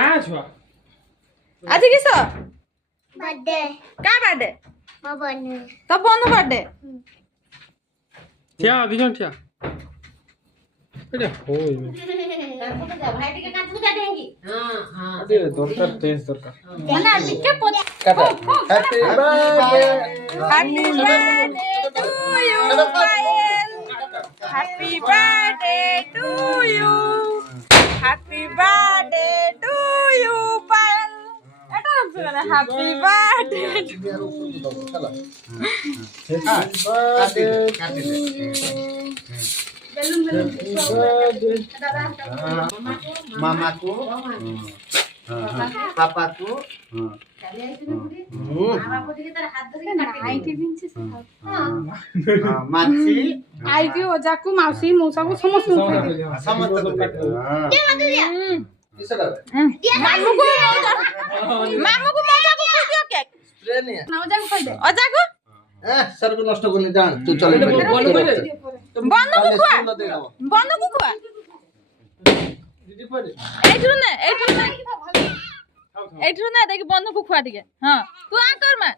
आज किसो बर्थडे का बर्थडे मो बने तो बोनु बर्थडे ठिया दिजन ठिया अरे होय भाई टिके काट पूजा देंगी हां हां अरे दरकार टेंस दरकार ना टिके काटा happy birthday happy birthday to you Payal happy birthday to you happy birthday to you Payal এটা রকম না হ্যাপি বার্থডে मामा को पापा को माची আইকি ওজাকু মাউসি মৌসাকু সমস্ত समस्त মামুকু মামুকু মৌসাকু খুদিও কেক स्प्रे नहीं না ওজাকু কই দে ওজাকু सर को नष्ट करने जान तू चले বন্ধকু খুয়া বন্ধকু খুয়া এইটু না দেখি বন্ধকু খুয়া টিকে হ্যাঁ তু আ কর মা